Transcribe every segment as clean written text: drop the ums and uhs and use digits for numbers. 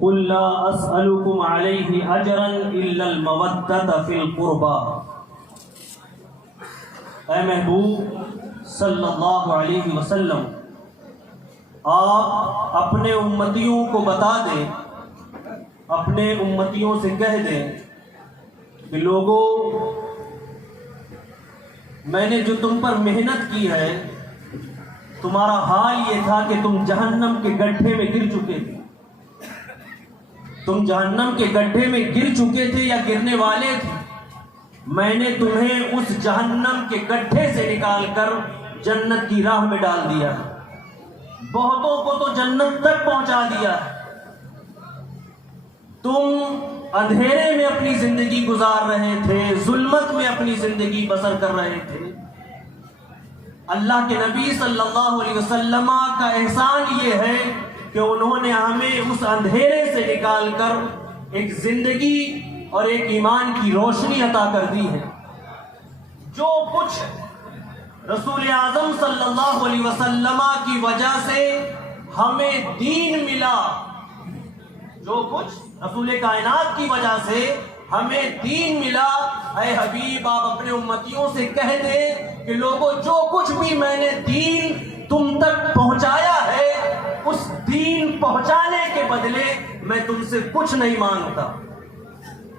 قل لا اسألكم علیہ اجرا الا المودۃ فی القربى۔ اے محبوب صلی اللہ علیہ وسلم، آپ اپنے امتیوں کو بتا دیں، اپنے امتیوں سے کہہ دیں کہ لوگوں، میں نے جو تم پر محنت کی ہے، تمہارا حال یہ تھا کہ تم جہنم کے گڈھے میں گر چکے تھے، تم جہنم کے گڈھے میں گر چکے تھے یا گرنے والے تھے۔ میں نے تمہیں اس جہنم کے گڈھے سے نکال کر جنت کی راہ میں ڈال دیا، بہتوں کو تو جنت تک پہنچا دیا۔ تم اندھیرے میں اپنی زندگی گزار رہے تھے، ظلمت میں اپنی زندگی بسر کر رہے تھے۔ اللہ کے نبی صلی اللہ علیہ وسلم کا احسان یہ ہے کہ انہوں نے ہمیں اس اندھیرے سے نکال کر ایک زندگی اور ایک ایمان کی روشنی عطا کر دی ہے۔ جو کچھ رسول اعظم صلی اللہ علیہ وسلم کی وجہ سے ہمیں دین ملا، جو کچھ رسول کائنات کی وجہ سے ہمیں دین ملا، اے حبیب آپ اپنے امتیوں سے کہہ دیں کہ لوگوں، جو کچھ بھی میں نے دین تم تک پہنچایا ہے، اس دین پہنچانے کے بدلے میں تم سے کچھ نہیں مانگتا،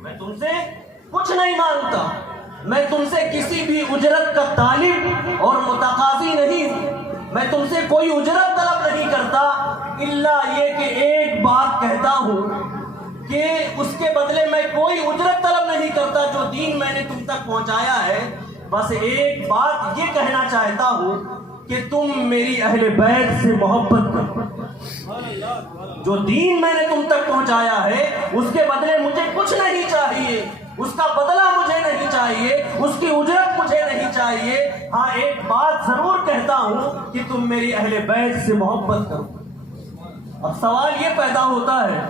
میں تم سے کچھ نہیں مانگتا، میں تم سے کسی بھی اجرت کا طالب اور متقاضی نہیں ہوں، میں تم سے کوئی اجرت طلب نہیں کرتا، الا یہ کہ ایک بات کہتا ہوں کہ اس کے بدلے میں کوئی اجرت طلب نہیں کرتا۔ جو دین میں نے تم تک پہنچایا ہے، بس ایک بات یہ کہنا چاہتا ہوں کہ تم میری اہل بیت سے محبت کرو۔ جو دین میں نے تم تک پہنچایا ہے، اس کے بدلے مجھے کچھ نہیں چاہیے، اس کا بدلہ مجھے نہیں چاہیے، اس کی اجرت مجھے نہیں چاہیے۔ ہاں ایک بات ضرور کہتا ہوں کہ تم میری اہل بیت سے محبت کرو۔ اب سوال یہ پیدا ہوتا ہے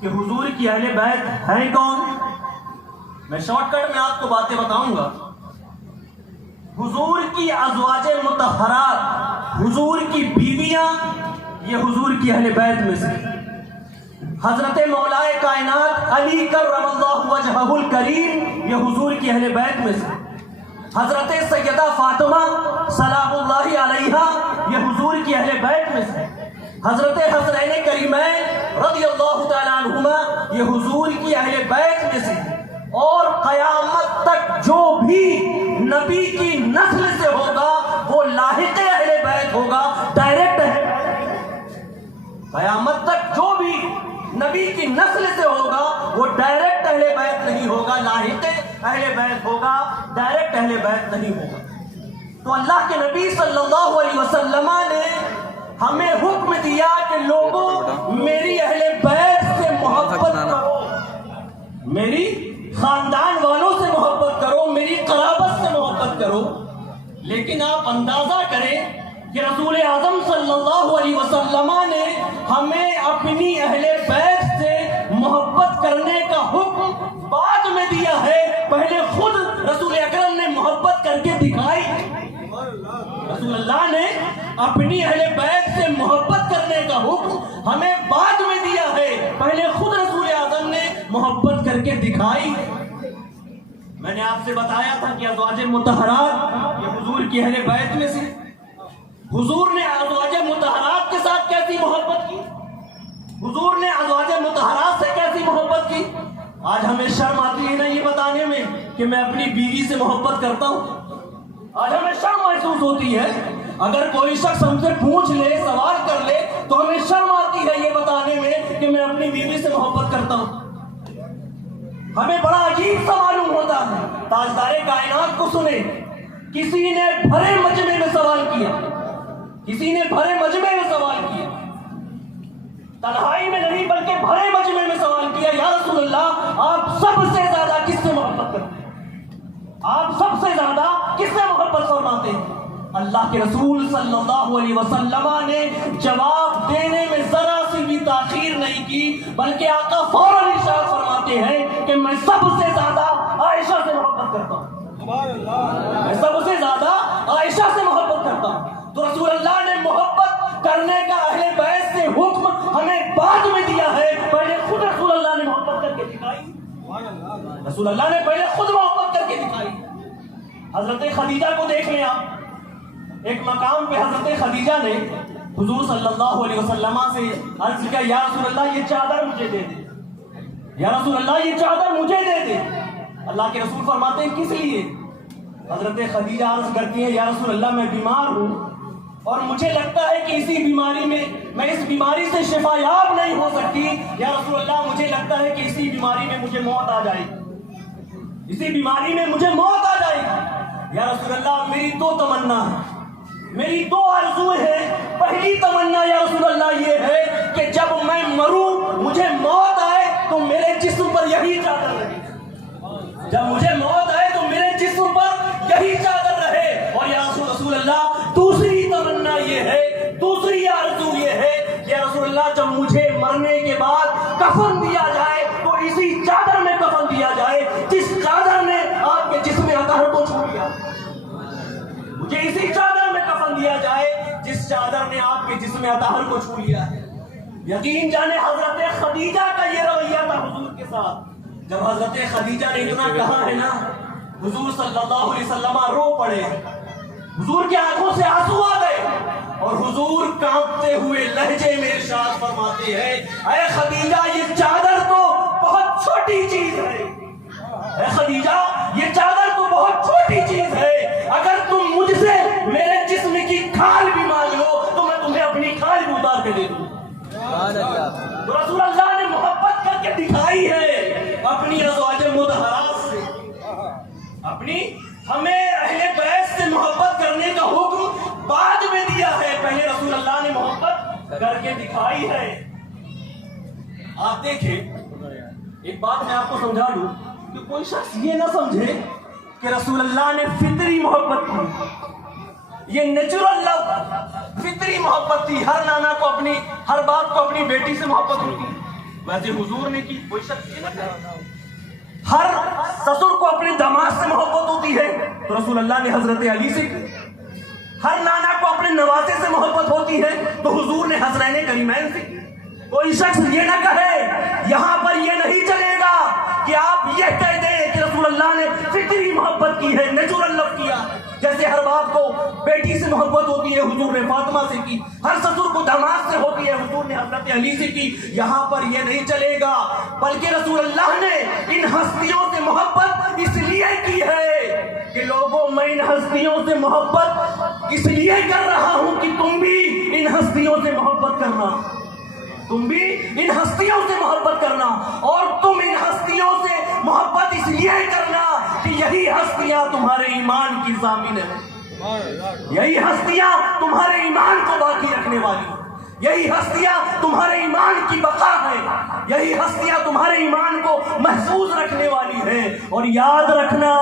کہ حضور کی اہل بیت ہیں کون؟ میں شارٹ کٹ میں آپ کو باتیں بتاؤں گا۔ حضور کی ازواج مطہرات، حضور کی بیویاں، یہ حضور کی اہل بیت میں سے۔ حضرت مولا کائنات علی کرم اللہ وجہہ الکریم، یہ حضور کی اہل بیت میں سے۔ حضرت سیدہ فاطمہ سلام اللہ علیہا، یہ حضور کی اہل بیت میں سے۔ حضرت حسنین کریمین رضی اللہ تعالیٰ عنہما، یہ حضور کی اہل بیت میں سے۔ اور قیامت تک جو بھی نبی کی نسل سے ہوگا وہ لاحق اہل بیت ہوگا، ڈائریکٹ ہے۔ قیامت تک جو بھی نبی کی نسل سے ہوگا وہ ڈائریکٹ اہل بیت نہیں ہوگا، لاحق اہل بیت ہوگا، ڈائریکٹ اہل بیت نہیں ہوگا۔ تو اللہ کے نبی صلی اللہ علیہ وسلم نے ہمیں حکم دیا کہ لوگوں، میری اہل بیت سے محبت کرو، میری خاندان والوں سے محبت کرو، میری قرابت سے محبت کرو۔ لیکن آپ اندازہ کریں کہ رسول اعظم صلی اللہ علیہ وسلم نے ہمیں اپنی اہل بیت سے محبت کرنے کا حکم بعد میں دیا ہے، پہلے خود رسول اکرم نے محبت کر کے دکھائی۔ رسول اللہ نے اپنی اہل بیت سے محبت کرنے کا حکم ہمیں بعد میں دیا ہے، پہلے خود رسول اعظم نے محبت کر کے دکھائی۔ میں نے آپ سے بتایا تھا کہ ازواج مطہرات یہ حضور کی اہل بیت میں سے۔ حضور نے ازواج مطہرات کے ساتھ کیسی محبت کی، حضور نے ازواج مطہرات سے کیسی محبت کی۔ آج ہمیں شرم آتی ہے نا یہ بتانے میں کہ میں اپنی بیوی سے محبت کرتا ہوں، آج ہمیں شرم محسوس ہوتی ہے۔ اگر کوئی شخص ہم سے پوچھ لے، سوال کر لے تو ہمیں شرم آتی ہے یہ بتانے میں کہ میں اپنی بیوی سے محبت کرتا ہوں۔ ہمیں بڑا عجیب سا معلوم ہوتا ہے۔ تاجدار کائنات کو سنیں، کسی نے بھرے مجمع میں سوال کیا، کسی نے بھرے مجمع میں سوال کیا، تنہائی میں نہیں بلکہ بھرے مجمع میں سوال کیا، یا رسول اللہ آپ سب سے زیادہ کس سے محبت کرتے ہیں، آپ سب سے زیادہ کس سے محبت فرماتے ہیں؟ اللہ کے رسول صلی اللہ علیہ وسلم نے جواب دینے میں ذرا سی بھی تاخیر نہیں کی، بلکہ آقا فوراً ارشاد فرماتے ہیں کہ میں سب سے زیادہ عائشہ سے محبت کرتا ہوں، میں سب سے زیادہ عائشہ سے محبت کرتا ہوں۔ تو رسول اللہ نے محبت کرنے کا اہل بیت سے حکم ہمیں بعد میں دیا ہے، پہلے رسول اللہ نے پہلے خود محبت کر کے دکھائی. حضرت خدیجہ کو دیکھ لیں آپ. ایک مقام پہ حضرت خدیجہ نے حضور صلی اللہ علیہ وسلم سے عرض کیا یا رسول اللہ یہ چادر مجھے دے دے, یا رسول اللہ یہ چادر مجھے دے دے. اللہ کے رسول فرماتے ہیں کس لیے؟ حضرت خدیجہ عرض کرتی ہیں یا رسول اللہ میں بیمار ہوں اور مجھے لگتا ہے کہ اسی بیماری میں اس بیماری سے شفا یاب نہیں ہو سکتی. یا رسول اللہ مجھے لگتا ہے کہ اسی بیماری میں مجھے موت آ جائے گی, اسی بیماری میں مجھے موت آ جائے گی. یا رسول اللہ میری دو تمنا ہے, میری دو آرزویں ہیں. پہلی تمنا یا رسول اللہ یہ ہے کہ جب میں مروں مجھے موت آئے تو میرے جسم پر یہی چادر رہے, جب مجھے موت آئے تو میرے جسم پر یہی چادر رہے. اور یا رسول اللہ دوسری تمنا یہ ہے, دوسری آرزو یہ ہے یا رسول اللہ جب مجھے مرنے کے بعد کفن دیا جائے تو اسی چادر میں کفن دیا جائے جس چادر نے آپ کے جسم اطہر کو چھو لیا. مجھے اسی چادر میں کفن دیا جائے جس چادر نے آپ کے جسم اطہر کو چھو لیا ہے. یقین جانے حضرت خدیجہ کا یہ رویہ تھا حضور کے ساتھ. جب حضرت خدیجہ نے اتنا کہا ہے نا حضور صلی اللہ علیہ وسلم رو پڑے, حضور کی آنکھوں سے آنسو آ گئے اور حضور کانپتے ہوئے لہجے میں ارشاد فرماتے ہیں اے خدیجہ یہ چادر تو بہت چھوٹی چیز ہے, اے خدیجہ یہ چادر تو بہت چھوٹی چیز ہے. اگر تم مجھ سے میرے جسم کی کھال بھی مانگ لو تو میں تمہیں اپنی کھال بھی اتار کے دے دوں. تو رسول اللہ نے محبت کر کے دکھائی ہے اپنی ازواج مطہرات سے. اپنی ہمیں اہل بیت سے محبت کرنے کا حکم بعد میں دیا ہے, پہلے رسول اللہ نے محبت کر کے دکھائی ہے. آپ دیکھیں ایک بات میں آپ کو سمجھا دوں کہ کوئی شخص یہ نہ سمجھے کہ رسول اللہ نے فطری محبت کی, یہ نیچرل لو فطری محبت تھی. ہر نانا کو اپنی, ہر باپ کو اپنی بیٹی سے محبت ہوتی, ویسے حضور نے کی. کوئی شخص یہ نہ کہے ہر سسر کو اپنے داماد سے محبت ہوتی ہے تو رسول اللہ نے حضرت علی سے کی. ہر نانا کو اپنے نواسے سے محبت ہوتی ہے تو حضور نے حسنین کریمین سے کی. کوئی شخص یہ نہ کہے, یہاں پر یہ نہیں چلے گا کہ آپ یہ کہہ دیں کہ رسول اللہ نے فطری محبت کی ہے, نیچرل لو کیا. جیسے ہر باپ کو بیٹی سے محبت ہوتی ہے حضور نے فاطمہ سے کی, ہر سسر کو داماد سے ہوتی ہے حضور نے حضرت علی سے کی. یہاں پر یہ نہیں چلے گا, بلکہ رسول اللہ نے ان ہستیوں سے محبت اس لیے کی ہے کہ لوگوں میں ان ہستیوں سے محبت اس لیے کر رہا ہوں کہ تم بھی ان ہستیوں سے محبت کرنا, تم بھی ان ہستیوں سے محبت کرنا, اور تم ان ہستیوں سے محبت اس لیے کرنا کہ یہی ہستیاں تمہارے ایمان کی ضامن ہیں, یہی ہستیاں تمہارے ایمان کو باقی رکھنے والی, یہی ہستیاں تمہارے ایمان کی بقا ہے, یہی ہستیاں تمہارے ایمان کو محفوظ رکھنے والی ہیں. اور یاد رکھنا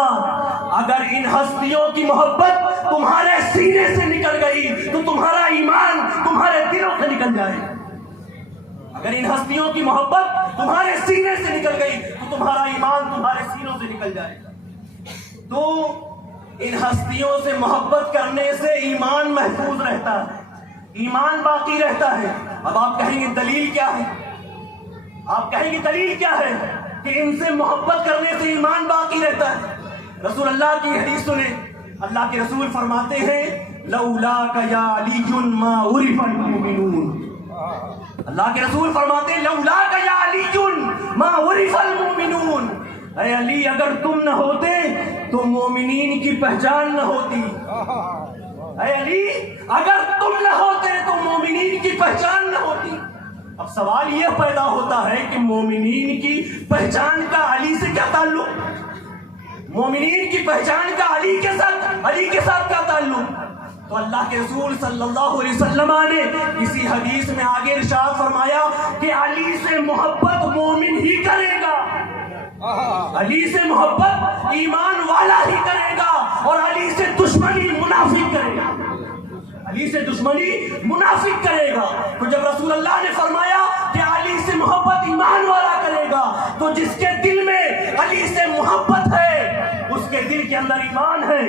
اگر ان ہستیوں کی محبت تمہارے سینے سے نکل گئی تو تمہارا ایمان تمہارے دلوں سے نکل جائے. اگر ان ہستیوں کی محبت تمہارے سینے سے نکل گئی تو تمہارا ایمان تمہارے سینوں سے نکل جائے گا. تو ان ہستیوں سے محبت کرنے سے ایمان محفوظ رہتا ہے, ایمان باقی رہتا ہے. اب آپ کہیں گے دلیل کیا ہے, آپ کہیں گے دلیل کیا ہے کہ ان سے محبت کرنے سے ایمان باقی رہتا ہے. رسول اللہ کی حدیث سنیں, اللہ کے رسول فرماتے ہیں لولاک یا علی ما عرف المؤمنون. اللہ کے رسول فرماتے ہیں لولاک یا علی ما عرف المؤمنون. اے علی اگر تم نہ ہوتے تو مومنین کی پہچان نہ ہوتی. اے علی اگر تم نہ ہوتے تو مومنین کی پہچان نہ ہوتی. اب سوال یہ پیدا ہوتا ہے کہ مومنین کی پہچان کا علی سے کیا تعلق, مومنین کی پہچان کا علی کے ساتھ کیا تعلق. تو اللہ کے رسول صلی اللہ علیہ وسلم نے اسی حدیث میں آگے ارشاد فرمایا کہ علی سے محبت مومن ہی کرے گا, علی سے محبت ایمان والا ہی کرے گا, اور علی سے دشمنی منافق کرے گا, علی سے دشمنی منافق کرے گا. تو جب رسول اللہ نے فرمایا کہ علی سے محبت ایمان والا کرے گا تو جس کے دل میں علی سے محبت ہے اس کے دل کے اندر ایمان ہے,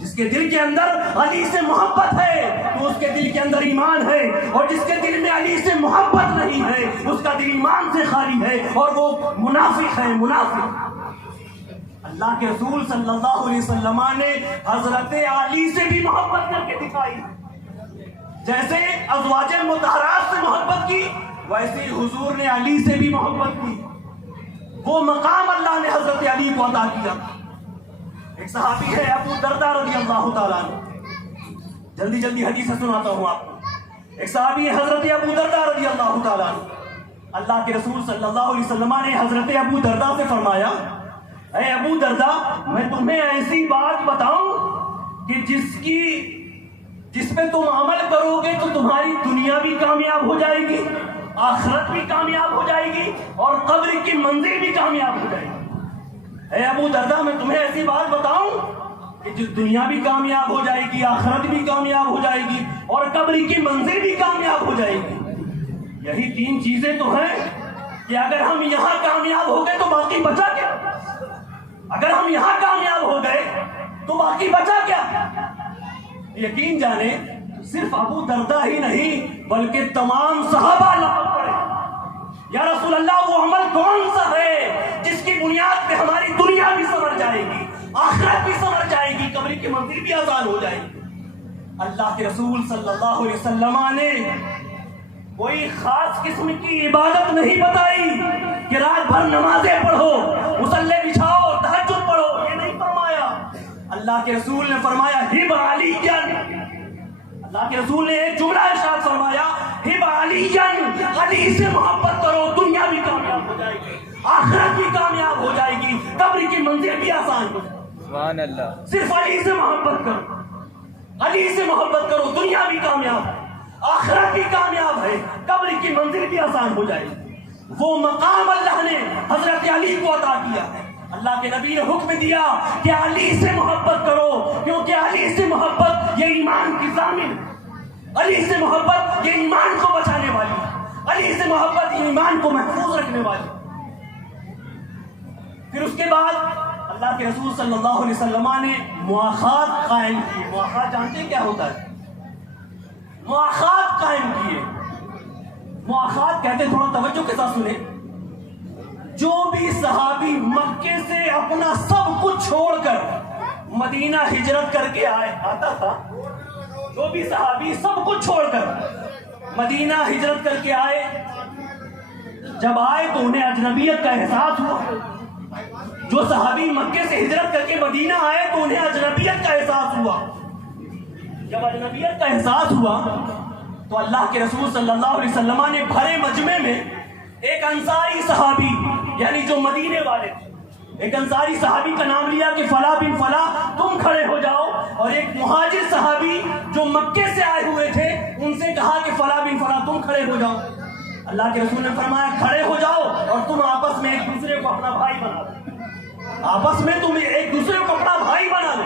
جس کے دل کے اندر علی سے محبت ہے تو اس کے دل کے اندر ایمان ہے, اور جس کے دل میں علی سے محبت نہیں ہے اس کا دل ایمان سے خالی ہے اور وہ منافق ہے, منافق. اللہ کے رسول صلی اللہ علیہ وسلم نے حضرت علی سے بھی محبت کر کے دکھائی. جیسے ازواج مطہرات سے محبت کی ویسے حضور نے علی سے بھی محبت کی. وہ مقام اللہ نے حضرت علی کو عطا کیا. ایک صحابی ہے ابو درداء رضی اللہ تعالیٰ عنہ, جلدی جلدی حدیث سناتا ہوں آپ کو. ایک صحابی ہے حضرت ابو درداء رضی اللہ تعالیٰ عنہ. اللہ کے رسول صلی اللہ علیہ وسلم نے حضرت ابو درداء سے فرمایا, اے ابو درداء میں تمہیں ایسی بات بتاؤں کہ جس پہ تم عمل کرو گے تو تمہاری دنیا بھی کامیاب ہو جائے گی, آخرت بھی کامیاب ہو جائے گی, اور قبر کی منزل بھی کامیاب ہو جائے گی. اے ابو درداء میں تمہیں ایسی بات بتاؤں کہ جس دنیا بھی کامیاب ہو جائے گی, آخرت بھی کامیاب ہو جائے گی, اور قبر کی منزل بھی کامیاب ہو جائے گی. یہی تین چیزیں تو ہیں کہ اگر ہم یہاں کامیاب ہو گئے تو باقی بچا کیا؟ اگر ہم یہاں کامیاب ہو گئے تو باقی بچا کیا؟ یقین جانے صرف ابو درداء ہی نہیں بلکہ تمام صحابہ لپٹ پڑے, یا رسول اللہ وہ عمل کون سا ہے جس کی بنیاد پہ ہماری دنیا بھی سنور جائے گی, آخرت بھی سنور جائے گی, قبر کی منزل بھی آسان ہو جائے گی. اللہ کے رسول صلی اللہ علیہ وسلم نے کوئی خاص قسم کی عبادت نہیں بتائی کہ رات بھر نمازیں پڑھو, مصلی بچھاؤ, تہجد پڑھو, یہ نہیں فرمایا. اللہ کے رسول نے فرمایا ہب علیًا. اللہ کے رسول نے ایک جملہ ارشاد فرمایا, ہب علیًا, علی سے محبت کرو, دنیا بھی کامیاب ہو جائے گی, آخرت بھی کامیاب ہو جائے گی, قبر کی منزل بھی آسان ہو جائے گی. سبحان اللہ. صرف علی سے محبت کرو, علی سے محبت کرو, دنیا بھی کامیاب ہے, آخرت بھی کامیاب ہے, قبر کی منزل بھی آسان ہو جائے گی. وہ مقام اللہ نے حضرت علی کو عطا کیا ہے. اللہ کے نبی نے حکم دیا کہ علی سے محبت کرو, کیونکہ علی سے محبت یہ ایمان کی ضامن, علی سے محبت یہ ایمان کو بچانے والی, علی سے محبت یہ ایمان کو محفوظ رکھنے والی. پھر اس کے بعد اللہ کے رسول صلی اللہ علیہ وسلم نے مواخات قائم کیے. مواخات جانتے ہیں کیا ہوتا ہے؟ مواخات قائم کیے. مواخات کہتے ہیں, تھوڑا توجہ کے ساتھ سنیں, جو بھی صحابی مکے سے اپنا سب کچھ چھوڑ کر مدینہ ہجرت کر کے آتا تھا, جو بھی صحابی سب کچھ چھوڑ کر مدینہ ہجرت کر کے آئے, جب آئے تو انہیں اجنبیت کا احساس ہوا. جو صحابی مکے سے ہجرت کر کے مدینہ آئے تو انہیں اجنبیت کا احساس ہوا. جب اجنبیت کا احساس ہوا تو اللہ کے رسول صلی اللہ علیہ وسلم نے بھرے مجمع میں ایک انصاری صحابی, یعنی جو مدینے والے تھے, ایک انصاری صحابی کا نام لیا کہ فلاں بن فلاں تم کھڑے ہو جاؤ, اور ایک مہاجر صحابی جو مکے سے آئے ہوئے تھے ان سے کہا کہ فلاں بن فلاں تم کھڑے ہو جاؤ. اللہ کے رسول نے فرمایا کھڑے ہو جاؤ اور تم آپس میں ایک دوسرے کو اپنا بھائی بنا لو, آپس میں تم ایک دوسرے کو اپنا بھائی بنا لو.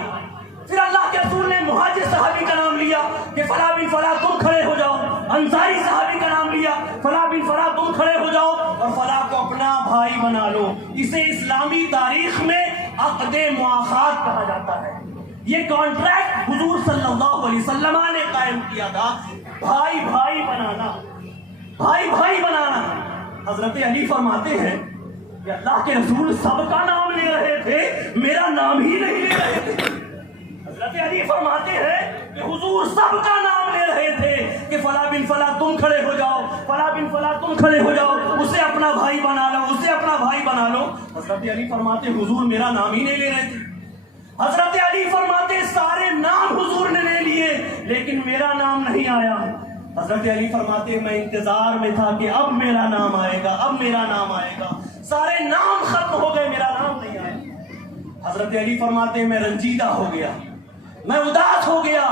پھر اللہ کے رسول نے مہاجر صحابی کا نام لیا کہ فلاں بن فلاں تم کھڑے ہو جاؤ, انصاری صحابی کا نام لیا فلاں بن فلاں تم کھڑے ہو جاؤ اور فلاں کو اپنا بھائی بنا لو. اسے اسلامی تاریخ میں عقد مواخات کہا جاتا ہے. یہ کانٹریکٹ حضور صلی اللہ علیہ وسلم نے قائم کیا تھا, بھائی بھائی بنانا, بھائی بھائی بنانا. حضرت علی فرماتے ہیں کہ اللہ کے رسول سب کا نام لے رہے تھے, میرا نام ہی نہیں لے رہے تھے. حضرت علی فرماتے ہیں کہ حضور سب کا نام لے رہے تھے کہ فلاں بن فلاں تم کھڑے ہو جاؤ, فلاں بن فلاں تم کھڑے ہو جاؤ, اسے اپنا بھائی بنا لو, اسے اپنا بھائی بنا لو. حضرت علی فرماتے حضور میرا نام ہی نہیں لے رہے تھے. حضرت علی فرماتے سارے نام حضور نے لے لیے لیکن میرا نام نہیں آیا. حضرت علی فرماتے میں انتظار میں تھا کہ اب میرا نام آئے گا, اب میرا نام آئے گا. سارے نام ختم ہو گئے, میرا نام نہیں آیا. حضرت علی فرماتے میں رنجیدہ ہو گیا, میں اداس ہو گیا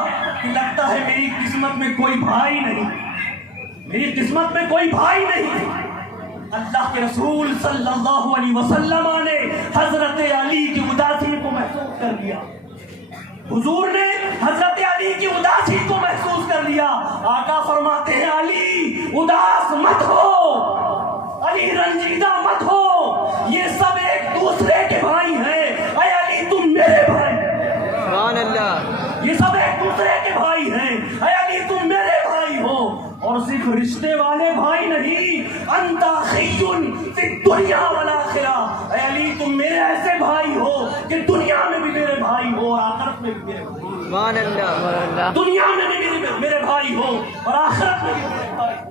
کہ لگتا ہے میری قسمت میں کوئی بھائی نہیں, میری قسمت میں کوئی بھائی نہیں. اللہ کے رسول صلی اللہ علیہ وسلم نے حضرت علی کی اداسی کو محسوس کر لیا. حضور نے حضرت علی کی اداسی کو محسوس کر لیا. آقا فرماتے ہیں علی اداس مت ہو, علی رنجیدہ مت ہو, یہ سب ایک دوسرے کے بھائی ہیں. اے علی تم میرے بھائی, سبحان اللہ, یہ سب ایک دوسرے کے بھائی ہیں. اے علی تم میرے بھائی ہو, اور صرف رشتے والے بھائی نہیں, انت اخی فی الدنیا والآخرہ. اے علی تم میرے ایسے بھائی ہو سبحان اللہ. دنیا میں بھی میرے بھائی ہو اور آخرت میں بھی میرے بھائی ہو.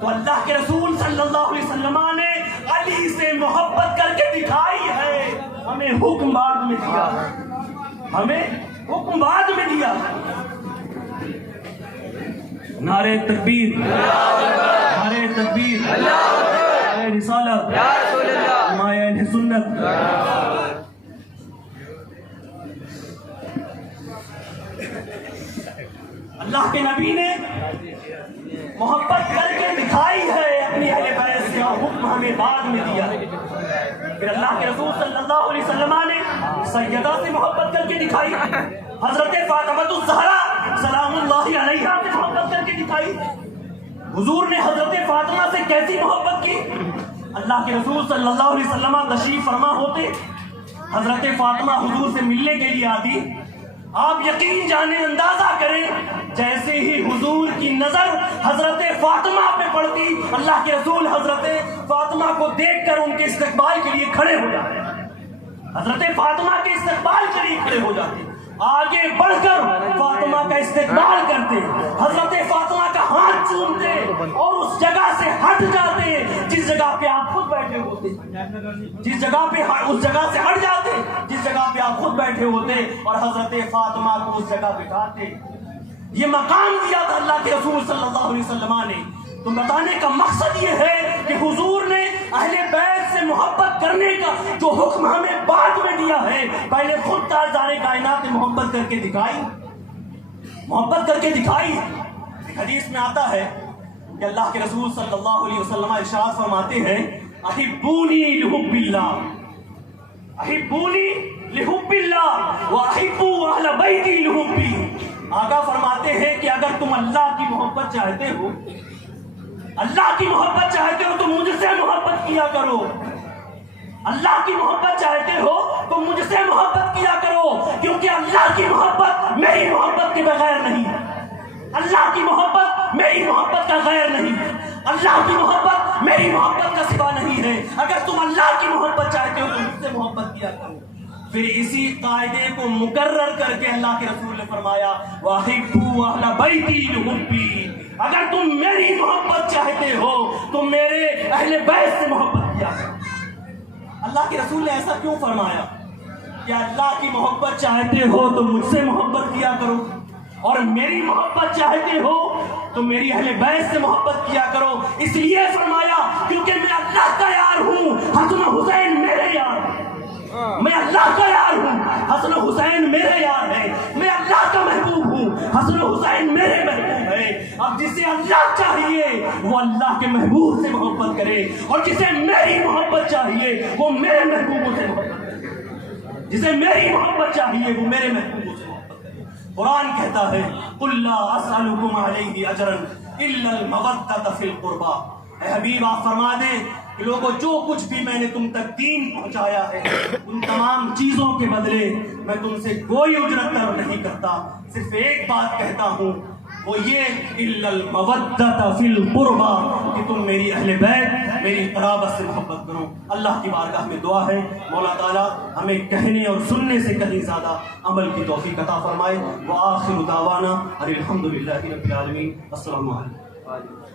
تو اللہ کے رسول صلی اللہ علیہ وسلم نے علی سے محبت کر کے دکھائی ہے. ہمیں حکم بعد میں دیا، ہمیں حکم بعد میں دیا. نعرہ تکبیر، نعرہ تکبیر، نعرہ رسالت، حمایہ اہل سنت. اللہ کے نبی نے محبت کر کے دکھائی ہے اپنی اہل بیت سے، اور حکم ہمیں بعد میں دیا. پھر اللہ کے رسول صلی اللہ علیہ وسلم نے سیدہ سے محبت کر کے دکھائی، حضرت فاطمہ الزہرا سلام اللہ علیہا سے محبت کر کے دکھائی. حضور نے حضرت فاطمہ سے کیسی محبت کی؟ اللہ کے رسول صلی اللہ علیہ وسلم تشریف فرما ہوتے، حضرت فاطمہ حضور سے ملنے کے لیے آتی. آپ یقین جانے، اندازہ کریں، جیسے ہی حضور کی نظر حضرت فاطمہ پہ پڑتی، اللہ کے رسول حضرت فاطمہ کو دیکھ کر ان کے استقبال کے لیے کھڑے ہو جاتے. حضرت فاطمہ کے استقبال کے لیے کھڑے ہو جاتے، آگے بڑھ کر فاطمہ کا استقبال کرتے، حضرت فاطمہ کا ہاتھ چومتے اور اس جگہ سے ہٹ جاتے جس جگہ پہ آپ خود بیٹھے ہوتے. جس جگہ پہ اس جگہ سے ہٹ جاتے جس جگہ پہ آپ خود بیٹھے ہوتے اور حضرت فاطمہ کو اس جگہ بٹھاتے. یہ مقام دیا تھا اللہ کے رسول صلی اللہ علیہ وسلم نے. تو بتانے کا مقصد یہ ہے کہ حضور نے اہل بیت سے محبت کرنے کا جو حکم ہمیں بعد میں دیا ہے، پہلے خود تاجدار کائنات نے محبت کر کے دکھائی، محبت کر کے دکھائی. حدیث میں آتا ہے کہ اللہ کے رسول صلی اللہ علیہ وسلم ارشاد فرماتے ہیں، احبونی لحب اللہ، احبونی لحب اللہ واحبوا اہل بیتی لحبی. آقا فرماتے ہیں کہ اگر تم اللہ کی محبت چاہتے ہو، اللہ کی محبت چاہتے ہو تو مجھ سے محبت کیا کرو. اللہ کی محبت چاہتے ہو تو مجھ سے محبت کیا کرو، کیونکہ اللہ کی محبت میری محبت کے بغیر نہیں، اللہ کی محبت میری محبت کا غیر نہیں، اللہ کی محبت میری محبت کا سوا نہیں ہے. اگر تم اللہ کی محبت چاہتے ہو تو مجھ سے محبت کیا کرو. پھر اسی قاعدے کو مقرر کر کے اللہ کے رسول نے فرمایا، وَأَحِبُّوا أَهْلَ بَيْتِي لِحُبِّي. اگر تم میری محبت چاہتے ہو تو میرے اہل بیت سے محبت کیا کرو. اللہ کے رسول نے ایسا کیوں فرمایا کہ اللہ کی محبت چاہتے ہو تو مجھ سے محبت کیا کرو، اور میری محبت چاہتے ہو تو میری اہل بیت سے محبت کیا کرو؟ اس لیے فرمایا کیونکہ میں اللہ کا یار ہوں، حسن حسین میرے یار ہیں. میں اللہ کا یار ہوں، حسن حسین میرے یار ہیں. میں اللہ کا محبوب ہوں، حسن حسین میرے محبوب ہیں. اب جسے اللہ چاہیے وہ اللہ کے محبوب سے محبت کرے، اور جسے میری محبت چاہیے وہ میرے محبوبوں سے محبت کرے. جسے میری محبت چاہیے وہ میرے محبوبوں سے محبت کرے. قرآن کہتا ہے، قُلْ لَا أَسْأَلُكُمْ عَلَيْهِ أَجْرًا إِلَّا الْمَوَدَّةَ فِي الْقُرْبَى. اے حبیب آپ فرما دیں کہ لوگوں جو کچھ بھی میں نے تم تک دین پہنچایا ہے ان تمام چیزوں کے بدلے میں تم سے کوئی اجرت طلب نہیں کرتا، صرف ایک بات کہتا ہوں، وہ یہ الا المودۃ فی القربى، کہ تم میری اہل بیت، میری قرابت سے محبت کرو. اللہ کی بارگاہ میں دعا ہے مولا تعالیٰ ہمیں کہنے اور سننے سے کہیں زیادہ عمل کی توفیق عطا فرمائے. وآخر دعوانا ان الحمد للہ رب العالمین. السلام علیکم.